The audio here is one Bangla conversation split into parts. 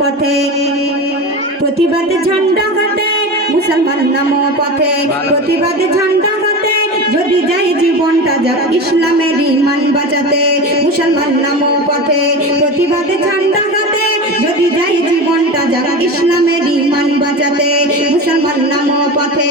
পথে। প্রতিবাদ ঝান্ডা হাতে মুসলমান নাম পথে। প্রতিবাদ ঝান্ডা হাতে যদি যাই জীবনটা যাক ইসলামের ইমান বাঁচাতে মুসলমান নাম পথে। প্রতিবাদ ঝান্ডা হাতে যদি যাই জীবনটা যাক ইসলামের ইমান বাঁচাতে মুসলমান নাম পথে।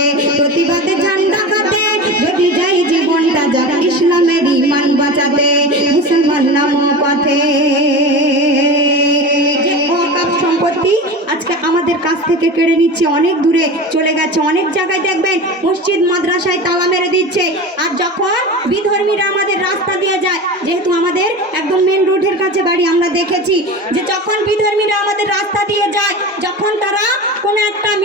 কাছ থেকে কেড়ে নিচ্ছে, অনেক দূরে চলে গেছে, অনেক জায়গায় দেখবেন মসজিদ, মাদ্রাসায় তালা মেরে দিচ্ছে। আর যখন বিধর্মীরা আমাদের রাস্তা দিয়ে যায়, যেহেতু আমাদের একদম মেন রোডের কাছে বাড়ি, আমরা দেখেছি যে যখন বিধর্মীরা আমাদের রাস্তা দিয়ে যায়, যখন তারা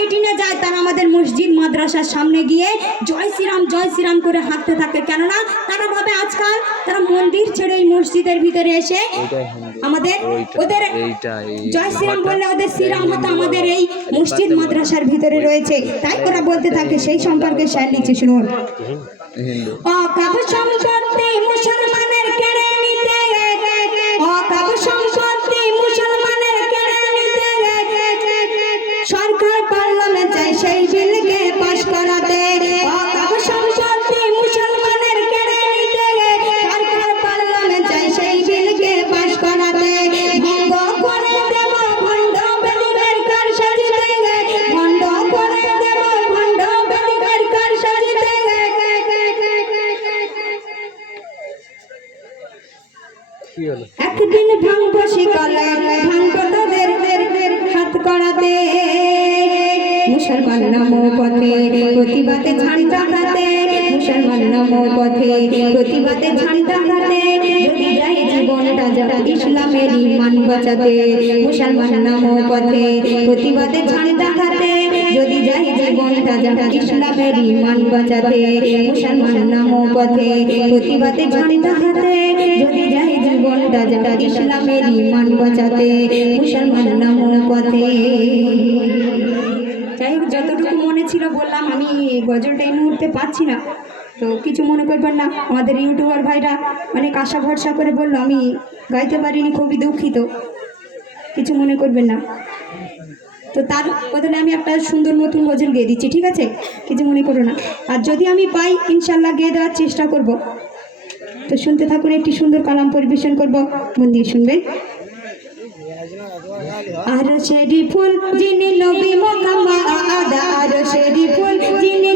মিটিংয়ে যায় তারা আমাদের মসজিদ মাদ্রাসার সামনে গিয়ে জয় শ্রীরাম জয় শ্রীরাম করে হাঁটতে থাকে। কেননা তারা ভাবে আজকাল তারা মন্দির ছেড়ে এই মসজিদের ভিতরে এসে আমাদের ওদের জয় শ্রীরাম বললে ওদের শ্রীরাম হতো আমাদের এই মসজিদ মাদ্রাসার ভিতরে রয়েছে। তাই ওরা বলতে থাকে সেই সম্পর্কে স্যার নিচে শুনুন। হিন্দু। অকাব সম্পত্তি একদিন ভাঙব শিকলে ভাঙব তোদের হাত করাতে মুসলমান নাম পথে প্রতিবাদে ঝান্ডা হাতে মুসলমান নাম পথে প্রতিবাদে ঝান্ডা হাতে যদি যাই জীবনটা যারা ইসলামের ইমান বাঁচাতে, মুসলমান নাম পথে প্রতিবাদে ঝান্ডা হাতে যদি যাই জীবনটা যারা ইসলামের ইমান বাঁচাতে, মুসলমান নাম পথে প্রতিবাদে ঝান্ডা হাতে যদি যাই জীবনটা যারা ইসলামের ইমান বাঁচাতে, মুসলমান পথে। যাই হোক, যতটুকু মনে ছিল বললাম, আমি গজলটা এই মুহূর্তে পাচ্ছি না। তো কিছু মনে করবেন না, আমাদের ইউটিউবার ভাইরা অনেক আশা ভরসা করে বলল, আমি গাইতে পারিনি, খুবই দুঃখিত। কিছু মনে করবেন না। তো তার বদলে আমি একটা সুন্দর নতুন গজল গেয়ে দিচ্ছি, ঠিক আছে? কিছু মনে করো না। আর যদি আমি পাই, ইনশাল্লাহ গেয়ে দেওয়ার চেষ্টা করব। তো শুনতে থাকুন, একটি সুন্দর কালাম পরিবেশন করব। মন দিয়ে শুনবেন। আর সেরি ফুল, যিনি নবী মোকাম্মা আদা আর সেরি ফুল, যিনি